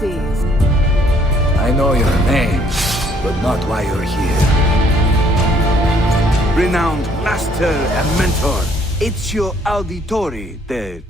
days. I know your name, but not why you're here. Renowned master and mentor, Ezio Auditore, the